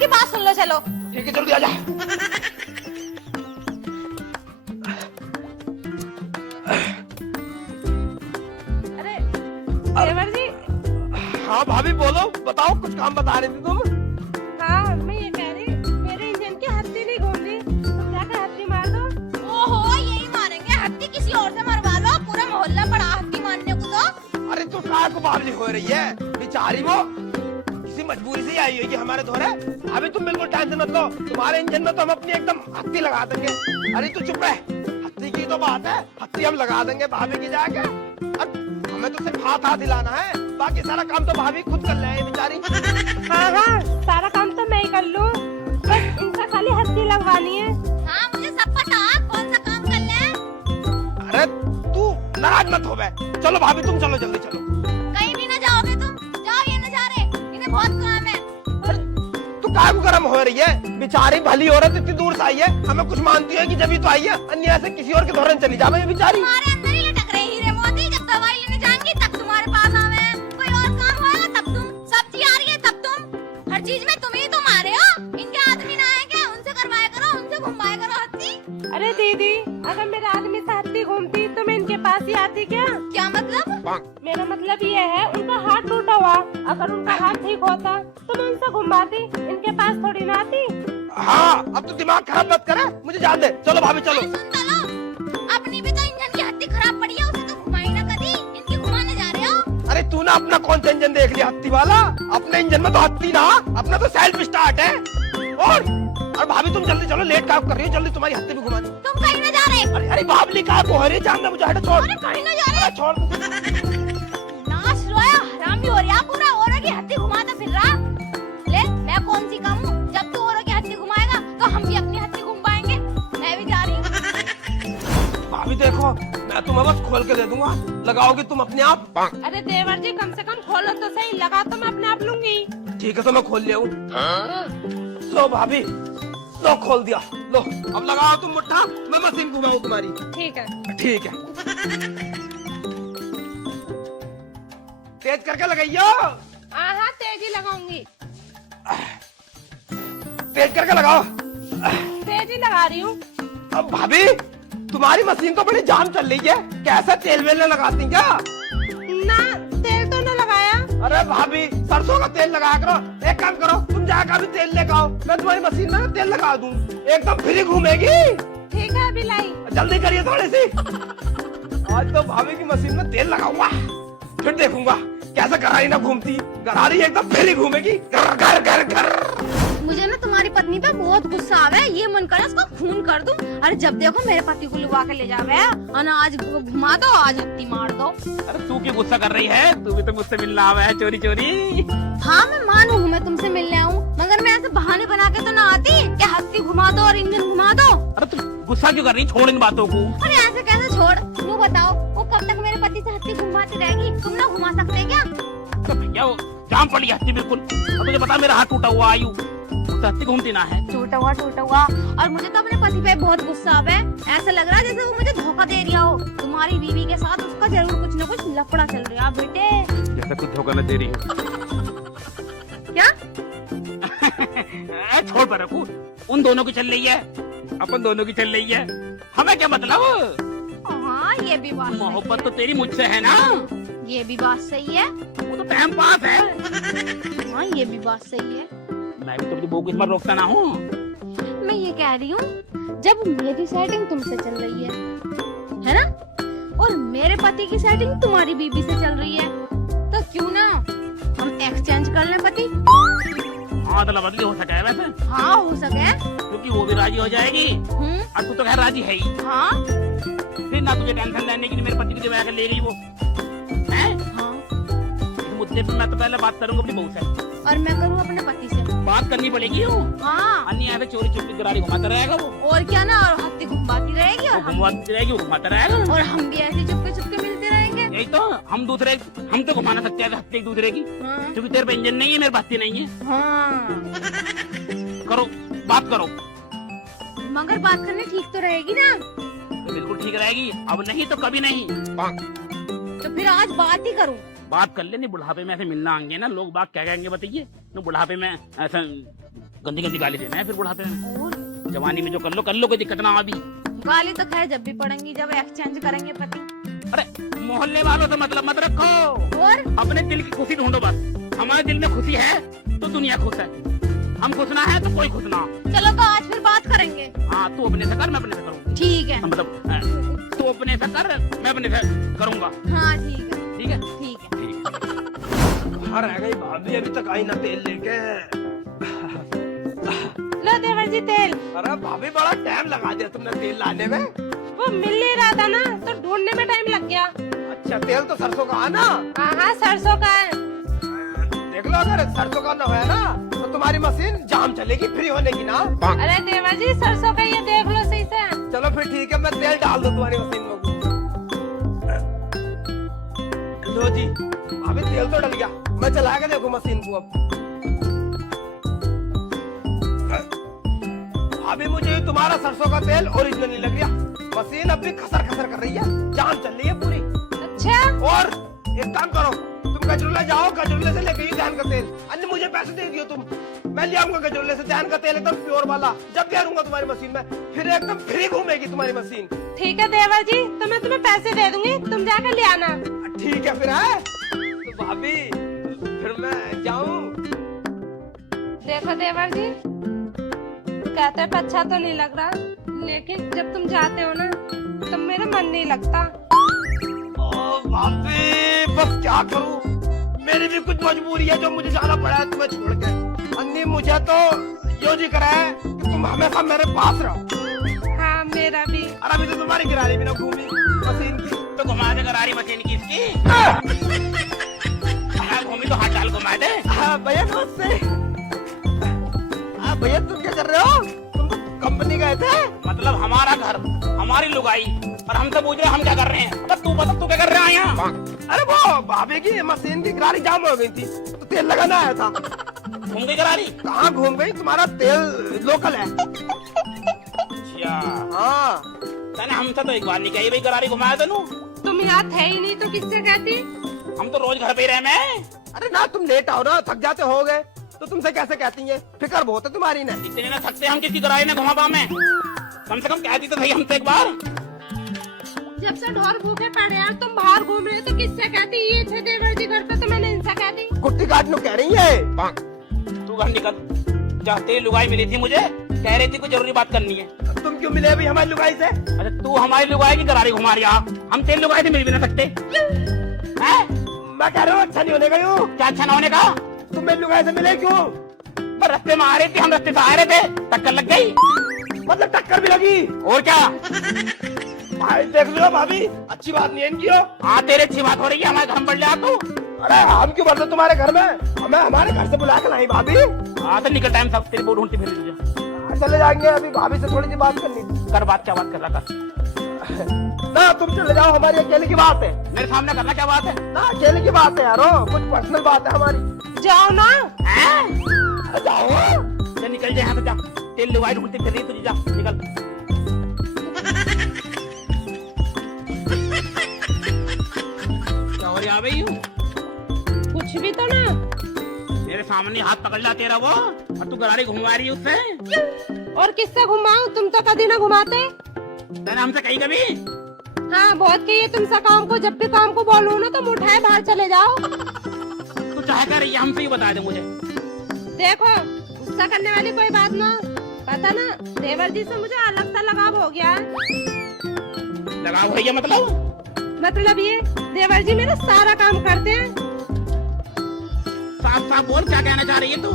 की बात सुन लो चलो। ठीक है जल्दी आ जा। अरे देवर जी। हाँ भाभी बोलो, बताओ कुछ काम बता रही थी तुम। हाँ मैं ये कह रही, मेरे इंजन की हत्ती नहीं घूम रही, तो क्या कर हत्ती मार दो। ओहो यही मारेंगे, हत्ती किसी और से मरवा लो, पूरा मोहल्ला पड़ा हत्ती मारने को तो। अरे तू कहाँ को बावली हो रही है, बेचारी वो किसी मजबूरी से ही आई होगी हमारे धोरे। अभी तुम बिल्कुल टेंशन मत लो, तुम्हारे इंजन में तो हम अपनी एकदम हत्ती लगा देंगे। अरे तू चुप रह, हत्ती की तो बात है, हत्ती हम लगा देंगे भाभी की जाके। हमें तो सिर्फ हाथ हिलाना है, बाकी सारा काम तो भाभी खुद कर ले बेचारी। हाँ हाँ सारा काम तो मैं ही कर लूँ, बस इनका खाली हत्ती लगवानी है। हाँ मुझे सब पता, कौन सा काम कर ले। अरे तू नाराज मत हो बे, चलो भाभी तुम चलो जल्दी चलो। कहीं भी ना जाओगे तुम, जाओ ये नजारे, इन्हें बहुत काम है। तू काय को गरम हो रही है, बेचारी भली औरत इतनी दूर से आई है, हमें कुछ मानती है कि जब ही तो आई है, अन्य से किसी और के धोरण चली जावे बेचारी। तुम्हारे अंदर ही लटक रहे हीरे मोती, जब दवाई लेने जाएंगी तब तुम्हारे पास आवे, कोई और काम होगा तब तुम, सब्जी आ रही है तब तुम, हर चीज में तुम ही तो मारे हो। इनके आदमी ना आए क्या, उनसे करवाया करो, उनसे घुमाया करो हत्ती। अरे दीदी, अगर मेरे आदमी से हत्ती घूमती तो मैं इनके पास ही आती क्या? क्या मतलब? मेरा मतलब ये है, उनका हाथ टूटा हुआ, अगर उनका हाथ ठीक होता तो मैं उनसे घुमाती, इनके पास थोड़ी ना आती। हाँ अब तो दिमाग खराब मत करे, मुझे जान दे, चलो भाभी चलो। सुन तो लो, अपनी भी तो इंजन की हत्ती खराब पड़ी है, उसे तो घुमाई ना कभी, इनकी घुमाने जा रहे हो। अरे तू ना अपना कौन सा इंजन देख लिया हत्ती वाला, अपने इंजन में तो हत्ती ना, अपना तो सेल्फ स्टार्ट है। और भाभी तुम जल्दी चलो, लेट काम कर रही हो, जल्दी तुम्हारी हत्ती भी घुमा दी। तुम कहीं ना जा रहे। अरे अरे बाबली कहाँ को हरे, जान दे मुझे, हटो छोड़। अरे कहीं ना जा रहे। छोड़। नाश रोया, हरामी हो रहा पूरा, औरों की हत्ती घुमाता फिर रहा। ले मैं कौन सी कम हूँ, जब तू औरों की हत्ती घुमाएगा तो हम भी अपनी हत्ती घूम पाएंगे। मैं भी जा रही हूँ। भाभी देखो, मैं तुम्हें बस खोल के दे दूंगा, लगाओगे तुम अपने आप। अरे देवर जी कम से कम खोलो तो सही, लगा तो मैं अपने आप लूंगी। ठीक है तो मैं खोल लिया हूँ। लो भाभी, लो खोल दिया, लो अब लगाओ तुम मुट्ठा, मैं मशीन घुमाऊं तुम्हारी। ठीक है। ठीक है, तेज करके लगाइयो। हाँ हाँ तेजी लगाऊंगी, तेज करके लगाओ। तेजी लगा रही हूँ। अब भाभी तुम्हारी मशीन तो बड़ी जाम चल रही है, कैसा तेल वेल लगाती क्या? ना तेल तो ना लगाया। अरे भाभी सरसों का तेल लगाया करो, एक काम करो तुम जाकर भी तेल लेकर आओ, मैं तुम्हारी मशीन में तेल लगा दूं, एकदम फ्री घूमेगी। ठीक है अभी लाई। जल्दी करिए थोड़ी सी। आज तो भाभी की मशीन में तेल लगाऊंगा, फिर देखूंगा कैसा गरारी ना घूमती, गरारी एकदम फ्री घूमेगी, घर घर घर घर। मुझे ना तुम्हारी पत्नी पे बहुत गुस्सा आवे, ये मन करे उसको खून कर दूं। अरे जब देखो मेरे पति को लुका के ले जावे, और आज घुमा दो, आज हत्ती मार दो। अरे तू क्यों गुस्सा कर रही है, तू भी तो मुझसे मिलना आवा है चोरी चोरी। हाँ मैं मानू हूँ, मैं तुमसे मिलने आऊँ, मगर मैं ऐसे बहाने बना के तो ना आती कि हत्ती घुमा दो और इंजन घुमा दो। अरे तू गुस्सा क्यों कर रही, छोड़ इन बातों को। अरे ऐसे कैसे छोड़, वो बताओ वो कब तक मेरे पति से हत्ती घुमाती रहेगी, तुम ना घुमा सकते क्या? तो भैया वो जाम पड़ी हत्ती बिल्कुल, अब तुझे पता मेरा हाथ टूटा हुआ, आयु हत्ती घूमती ना है। टूटा हुआ, और मुझे तो अपने पति पे बहुत गुस्सा आवे, ऐसा लग रहा है जैसे वो मुझे धोखा दे रहा हो। तुम्हारी बीवी के साथ उसका जरूर कुछ न कुछ लफड़ा चल रहा है बेटे। जैसे कुछ धोखा न दे रही हो। क्या? छोड़ पर रखू, उन दोनों की चल रही है, अपन दोनों की चल रही है, हमें क्या मतलब। हाँ ये भी बात सही मोहब्बत तो तेरी मुझसे है ना, है। ये भी बात सही है। वो तो टाइम पास है। हाँ ये भी बात सही है। मैं भी तो बहू की इसमें रोकता ना हूँ। मैं ये कह रही हूँ, जब मेरी सेटिंग तुमसे चल रही है ना, और मेरे पति की सेटिंग तुम्हारी बीबी से चल रही है, तो क्यों ना हम एक्सचेंज कर लें पति। हाँ तो बदली हो सके वैसे। हाँ हो सके, क्योंकि वो भी राजी हो जाएगी, और तू तो खैर राजी है ही। हाँ फिर ना तुझे टेंशन लेने की, मेरे पति को जो ले गई वो है। हाँ। इस मुद्दे पे मैं तो पहले बात करूंगा अपनी बहू से, और मैं करूँ अपने पति से बात करनी पड़ेगी। हाँ अन्य यहाँ पे चोरी चुपकी गरारी घुमाता रहेगा वो, और क्या ना, और हत्ती घुमाती रहेगी, और घुमाती रहेगी, वो घुमाता रहेगा, और हम भी ऐसे चुपके चुपके मिलते रहेंगे। यही तो हम तो घुमाना सकते हैं हत्ती एक दूसरे की, हाँ। क्योंकि तेरे पे इंजन नहीं है, मेरे हत्ती नहीं है। हाँ करो बात करो, मगर बात करनी ठीक तो रहेगी ना। तो बिल्कुल ठीक रहेगी, अब नहीं तो कभी नहीं। तो फिर आज बात ही करूँ। बात कर ले, नहीं बुढ़ापे में ऐसे मिलना आएंगे ना लोग, बात क्या कहेंगे बताइए, बुढ़ापे में ऐसा गंदी गंदी गाली देना है फिर बुढ़ापे में। जवानी में जो कर लो कोई दिक्कत ना अभी। गाली तो खैर जब भी पड़ेंगी जब एक्सचेंज करेंगे पति। अरे मोहल्ले वालों से मतलब मत रखो, और अपने दिल की खुशी ढूंढो बस। हमारे दिल में खुशी है तो दुनिया खुश है, हम खुश ना है तो कोई खुश ना। चलो तो आज फिर बात करेंगे। हाँ तू अपने से कर, मैं अपने से करूँ। ठीक है। मतलब तू अपने से कर, मैं अपने से करूँगा। हाँ ठीक है। ठीक है ठीक है। कहाँ रह गई भाभी, अभी तक आई ना तेल लेके। लो देवर जी तेल। अरे भाभी बड़ा टाइम लगा दिया तुमने तेल लाने में। वो मिल नहीं रहा था ना तो ढूंढने में टाइम लग गया। अच्छा तेल तो सरसों का है ना? हाँ सरसों का है। देख लो अगर सरसों का न है ना तो तुम्हारी मशीन जाम चलेगी फ्री होने की ना। अरे देवर जी सरसों का ये देख लो सही से। चलो फिर ठीक है, मैं तेल डाल दूं तुम्हारी मशीन में। लो जी अभी तेल तो डल गया, मैं चला के देखो मशीन को। अब अभी मुझे तुम्हारा सरसों का तेल ओरिजिनल नहीं लग रहा। मशीन अब भी खसर खसर कर रही है, जाम चल रही है पूरी। अच्छा और एक काम करो, तुम गजरुला जाओ, गजरुले से लेके दहन का तेल। अन्य मुझे पैसे दे दियो तुम, मैं ले आऊंगा गजरुले से दहन का तेल एकदम प्योर वाला। जब भी आऊंगा तुम्हारी मशीन में फिर एकदम फ्री घूमेगी तुम्हारी मशीन। ठीक है देवर जी तो मैं तुम्हें पैसे दे दूंगी, तुम जाकर ले आना। ठीक है फिर है तो भाभी फिर मैं जाऊं। देखो देवर जी कहते हैं अच्छा तो नहीं लग रहा, लेकिन जब तुम जाते हो ना तब मेरा मन नहीं लगता। ओ भाभी बस क्या करूं, मेरी भी कुछ मजबूरी है जो मुझे जाना पड़ा है तुम्हें छोड़ के। अन्नी मुझे तो यो जी करा है कि तुम हमेशा मेरे पास रहो। हाँ मेरा भी। और अभी तो तुम्हारी गिरारी भी ना घूमी मशीन की। तो घुमा दे गरारी मशीन की इसकी। हाँ घूमी तो हाथ डाल घुमा दे। हाँ भैया नमस्ते। हाँ भैया तुम क्या कर रहे हो? तुम तो कंपनी गए थे। मतलब हमारा घर, हमारी लुगाई, और हमसे पूछ रहे हम क्या कर रहे हैं। बस तू बता तू क्या कर रहा है यहाँ? अरे वो भाभी की मशीन की गिरारी जाम हो गई थी तो तेल लगाना आया था। घूम गई गरारी? कहाँ घूम गई, तुम्हारा तेल लोकल है। अच्छा हाँ तने हमसे तो एक बार नहीं कही भाई गरारी घुमाया तेनू। तुम यहाँ थे ही नहीं तो किससे कहती। हम तो रोज घर पे ही रहे में। अरे ना तुम लेट आओ ना, थक जाते होगे तो तुमसे कैसे कहती हैं? फिक्र बहुत है तुम्हारी ने। इतने ना थकते हम किसी गरारी ने घुमा पाओ में। कम से कम कहती तो सही हमसे एक बार। जब से ढोर भूखे पड़े हैं तुम बाहर घूम रहे हो तो किससे कहती। ये थे देवर जी घर पे तो मैंने इनसे कह दी। कुट्टी काटने कह रही है। तू घर निकल जा, तेरी लुगाई मिली थी मुझे, कह रही थी कोई जरूरी बात करनी है। तुम क्यों मिले अभी हमारी लुगाई से? अरे तू हमारी लुगाई की गरारी घुमा रही है, हम तेरी लुगाई से मिल भी ना सकते हैं? मैं कह रहा हूँ अच्छा नहीं होने गई हूँ। क्या अच्छा ना होने का? तुम मेरी लुगाई से मिले क्यों? पर रास्ते में आ रहे थे, हम रास्ते से आ रहे थे, टक्कर लग गई। मतलब टक्कर भी लगी? और क्या? भाई देख लो भाभी अच्छी बात नहीं है इनकी। हाँ तेरे अच्छी बात हो रही है, हमारे घर में बढ़ जा तू। अरे हम क्यों बढ़ते तुम्हारे घर में? हमें हमारे घर से बुला के लाई भाभी। हाँ तो निकल टाइम सब, तेरी वो ढूंढती फिर तुझे। चले जाएंगे, अभी भाभी से थोड़ी सी बात करनी थी। कर बात, क्या बात कर रहा था? ना तुम चले जाओ, हमारी अकेले की बात है। मेरे सामने करना क्या बात है? ना अकेले की बात है यारो, कुछ पर्सनल बात है हमारी। जाओ ना। अरे जाओ। जा निकल जा यहाँ से, जा तेल लुगाई ढूंढती फिर रही तुझे, जा निकल। क्या हो रहा है भाई? कुछ भी तो ना। मेरे सामने हाथ पकड़ ला तेरा वो, और तू गरारी घुमा रही है उससे। और किससे घुमाऊं, तुम तो कभी ना घुमाते। मैंने हमसे कही कभी? हाँ बहुत कहिए तुमसे काम को, जब भी काम को बोलूं ना तो उठाए बाहर चले जाओ। तू चाहे कर रही है, हमसे ही बता दे मुझे। देखो गुस्सा करने वाली कोई बात ना, पता ना देवर जी से मुझे अलग सा लगाव हो गया है। लगाव है ये मतलब? मतलब ये देवर जी मेरा सारा काम करते हैं। साफ साफ बोल, क्या कहना चाह रही है तू?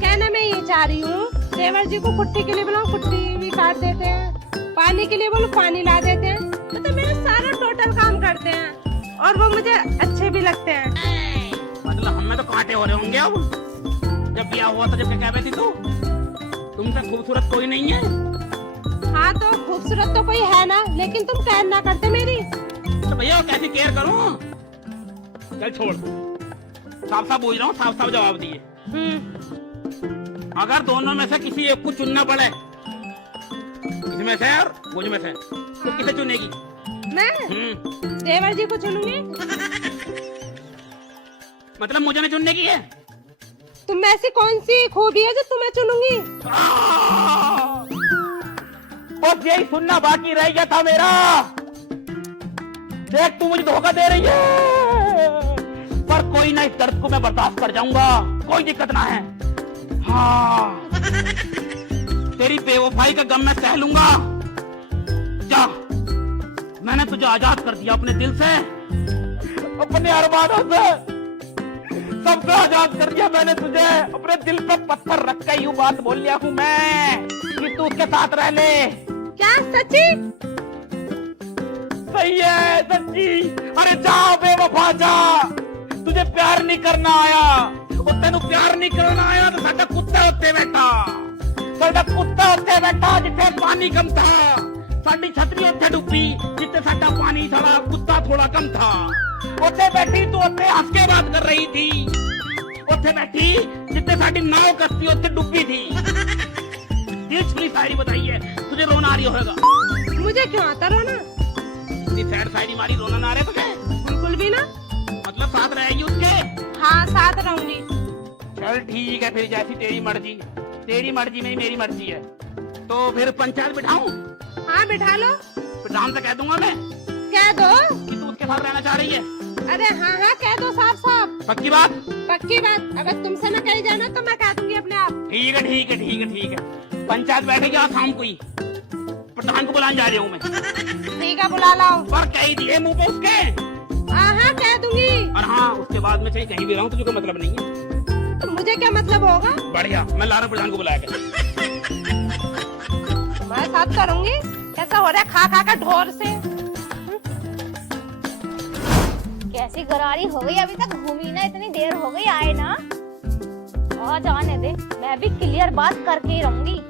कहना मैं ये चाह रही हूँ, देवर जी को कुट्टी के लिए बुलाऊं, कुट्टी भी काट देते हैं। पानी के लिए बोलो पानी ला देते हैं। मतलब मेरा सारा टोटल काम करते हैं और वो मुझे अच्छे भी लगते हैं। मतलब हमें तो कांटे हो रहे होंगे अब। जब ब्याह हुआ था, जब क्या कहती तू तुमसे खूबसूरत कोई नहीं है। हाँ तो खूबसूरत तो कोई है ना, लेकिन तुम केयर ना करते मेरी। तो भैया कैसी केयर करूं? चल छोड़, साफ साफ पूछ रहा हूँ, साफ साफ जवाब दिए। अगर दोनों में से किसी एक को चुनना पड़े, इसमें से और मुझ में से, तो किसे चुनेगी? मैं देवर जी को चुनूंगी। मतलब मुझे नहीं चुनने की है? तुम में ऐसी कौन सी खूबी है जो तुम्हें चुनूंगी? बस यही सुनना बाकी रह गया था मेरा। देख तू मुझे धोखा दे रही है, पर कोई ना, इस दर्द को मैं बर्दाश्त कर जाऊंगा, कोई दिक्कत ना है। हाँ, तेरी बेवफाई का गम मैं सह लूंगा। जा, मैंने तुझे आजाद कर दिया अपने दिल से, अपने अरमानों से, सबसे आजाद कर दिया मैंने तुझे। अपने दिल पे पत्थर रख के यूं बात बोल लिया हूं मैं कि तू उसके साथ रह ले। क्या सच्ची? सही है, सच्ची। अरे जा बेवफा जा, तुझे प्यार नहीं करना आया, और तेनू प्यार नहीं करना आया तो साडा कुत्ता उत्ते बैठा, साडा कुत्ता उत्ते बैठा जिथे पानी कम था, साडी छतरी उत्ते डुब्बी जिथे साडा पानी थोड़ा, कुत्ता थोड़ा कम था। उत्ते बैठी तू, उत्ते हंस के बात कर रही थी, उत्ते बैठी जिथे साडी नाव कश्ती उत्ते डुब्बी थी। दिल छुरी शायरी बताई है, तुझे रोना आ रही होगा। मुझे क्यों आता रोना? इतनी सैड शायरी मारी, रोना ना आ रहा है तुझे? बिल्कुल भी ना। मतलब साथ रहेगी उसके? हाँ, साथ रहूंगी। चल ठीक है फिर, जैसी तेरी मर्जी। तेरी मर्जी नहीं मेरी मर्जी है। तो फिर पंचायत बिठाऊं? हाँ, बिठा लो। प्रधान से कह दूंगा मैं कह दो कि तू उसके साथ रहना चाह रही है। अरे हाँ हाँ, कह दो साफ साफ। पक्की बात? पक्की बात। अगर तुमसे न कही जाना तो मैं कह दूंगी अपने आप। ठीक है ठीक है ठीक है ठीक है। पंचायत बैठेगी आज शाम को ही, प्रधान को बुलाने जा रही हूँ मैं। ठीक है, बुला लाओ। पर कह ही दिए मुंह पे उसके। हाँ हाँ, कह दूंगी। और हाँ, उसके बाद में चाहे कहीं भी रहूं तुझे कोई मतलब नहीं है। तो मुझे क्या मतलब होगा? बढ़िया, मैं ला रहा हूं प्रधान को बुलाया कर। मैं साथ करूंगी। कैसा हो रहा है खा खा कर ढोर से? कैसी गरारी हो गई, अभी तक घूमी ना, इतनी देर हो गई आए ना। आ जाने दे, मैं भी क्लियर बात करके ही रहूंगी।